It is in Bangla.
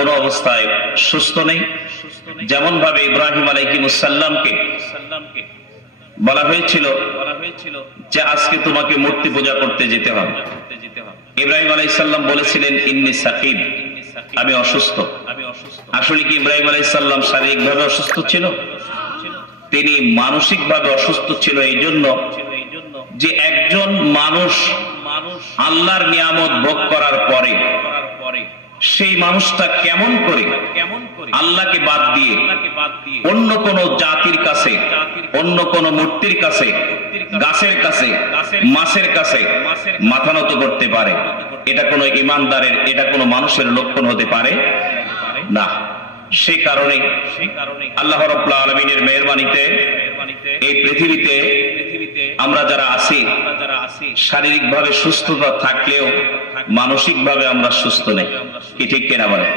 কোনো অবস্থায় সুস্থ নেই। যেমন ভাবে ইব্রাহিম আলাইহিস সালামকে বলা হয়েছিল যে আজকে তোমাকে মূর্তি পূজা করতে যেতে হবে। ইব্রাহিম আলাইহিস সালাম বলেছিলেন ইন্নী সাকিব, আমি অসুস্থ। আসলে কি ইব্রাহিম আলাইহিস সালাম শারীরিকভাবে অসুস্থ ছিল? তিনি মানসিকভাবে অসুস্থ ছিল। এই জন্য যে একজন মানুষ আল্লাহর নিয়ামত ভোগ করার পরে সেই মানুষটা কেমন করে আল্লাহকে বাদ দিয়ে অন্য কোন জাতির কাছে, অন্য কোন মূর্তির কাছে, গাছের কাছে, মাছের কাছে মাথা নত করতে পারে? এটা কোনো ইমানদারের, এটা কোনো মানুষের লক্ষণ হতে পারে না। সেই কারণে আল্লাহ রাব্বুল আলামিনের মেহেরবানিতে এই পৃথিবীতে আমরা যারা আছি শারীরিকভাবে সুস্থতা থাকলেও মানসিকভাবে আমরা সুস্থ নেই। কি ঠিক কিনা বলেন?